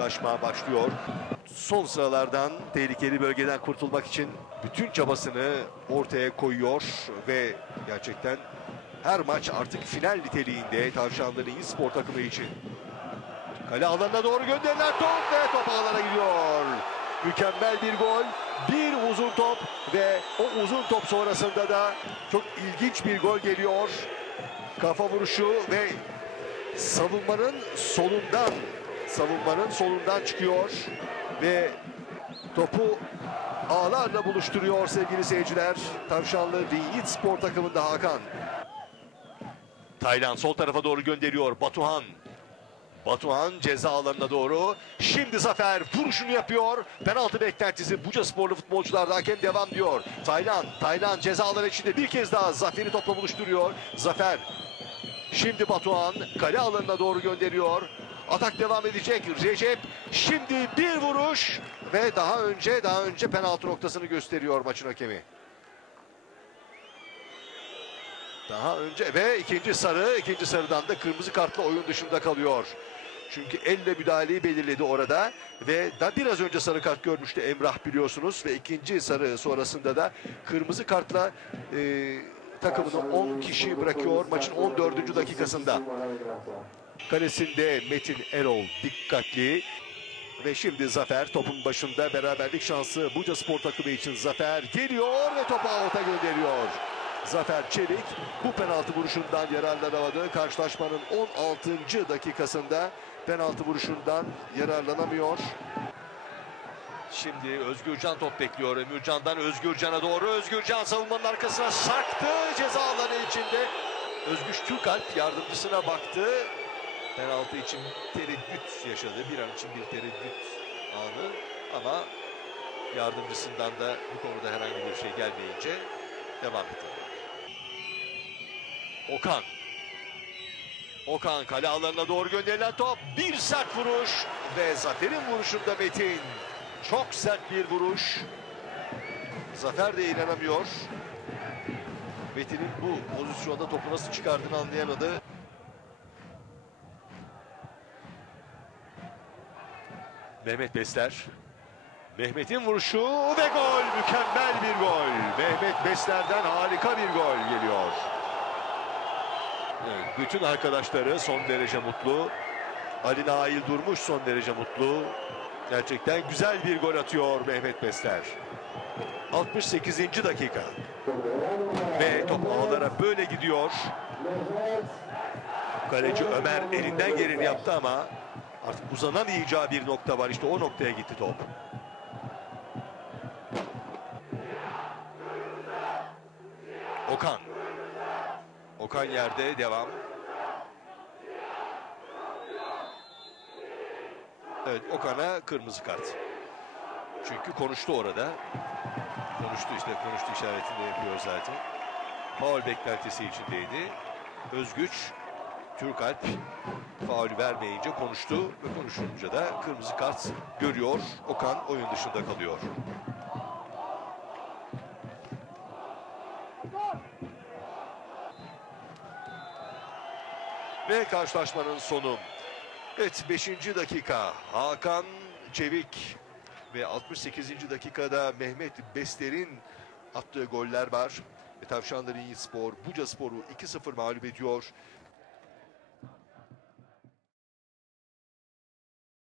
karşılaşma başlıyor. Son sıralardan tehlikeli bölgeden kurtulmak için bütün çabasını ortaya koyuyor ve gerçekten her maç artık final niteliğinde Tavşanların iyi spor takımı için. Kale alanına doğru gönderilen top ve top ağlara gidiyor. Mükemmel bir gol, bir uzun top ve o uzun top sonrasında da çok ilginç bir gol geliyor. Kafa vuruşu ve savunmanın solundan savunmanın solundan çıkıyor ve topu ağlarla buluşturuyor sevgili seyirciler. Tavşanlı Yiğit Spor takımında Hakan. Taylan sol tarafa doğru gönderiyor. Batuhan. Batuhan ceza alanına doğru. Şimdi Zafer vuruşunu yapıyor. Penaltı beklentisi Buca sporlu futbolcularda hakem devam diyor. Taylan, Taylan ceza alanı içinde bir kez daha Zafer'i topla buluşturuyor. Zafer Şimdi Batuhan kale alanına doğru gönderiyor. Atak devam edecek. Recep şimdi bir vuruş ve daha önce daha önce penaltı noktasını gösteriyor maçın hakemi. Daha önce ve ikinci sarı, ikinci sarıdan da kırmızı kartla oyun dışında kalıyor. Çünkü elle müdahaleyi belirledi orada ve da biraz önce sarı kart görmüştü Emrah biliyorsunuz ve ikinci sarı sonrasında da kırmızı kartla e, takımını 10 kişi bırakıyor maçın 14. dakikasında. Kalesinde Metin Erol dikkatli ve şimdi Zafer topun başında beraberlik şansı Buca Spor takımı için Zafer geliyor ve topu avuta gönderiyor. Zafer Çelik bu penaltı vuruşundan yararlanamadı. Karşılaşmanın 16. dakikasında penaltı vuruşundan yararlanamıyor. Şimdi Özgürcan top bekliyor. Emircan'dan Özgürcan'a doğru. Özgürcan savunmanın arkasına sarktı. Ceza alanı içinde. Özgüç Türkalp yardımcısına baktı. Penaltı için tereddüt yaşadı. Bir an için bir tereddüt anı. Ama yardımcısından da bu konuda herhangi bir şey gelmeyince devam etti. Okan. Okan kale alanına doğru gönderilen top. Bir sert vuruş ve Zafer'in vuruşunda Metin. Çok sert bir vuruş. Zafer de inanamıyor. Metin'in bu pozisyonda topu nasıl çıkardığını anlayamadı. Mehmet Besler. Mehmet'in vuruşu ve gol. Mükemmel bir gol. Mehmet Besler'den harika bir gol geliyor. Evet, bütün arkadaşları son derece mutlu. Ali Nail Durmuş son derece mutlu. Gerçekten güzel bir gol atıyor Mehmet Besler. 68. dakika. Ve top ağlara böyle gidiyor. Kaleci Ömer elinden geleni yaptı ama artık uzanamayacağı bir nokta var. İşte o noktaya gitti top. Okan. Okan yerde devam. Evet Okan'a kırmızı kart. Çünkü konuştu orada. Konuştu işte konuştu işaretini yapıyor zaten. Faul beklentisi içindeydi. Özgüç Türkalp faul vermeyince konuştu ve konuşunca da kırmızı kart görüyor. Okan oyun dışında kalıyor. Ve karşılaşmanın sonu. Evet 5. dakika Hakan Çevik ve 68. dakikada Mehmet Besler'in attığı goller var. Ve Tavşanların Yiğit Spor Buca Spor'u 2-0 mağlup ediyor.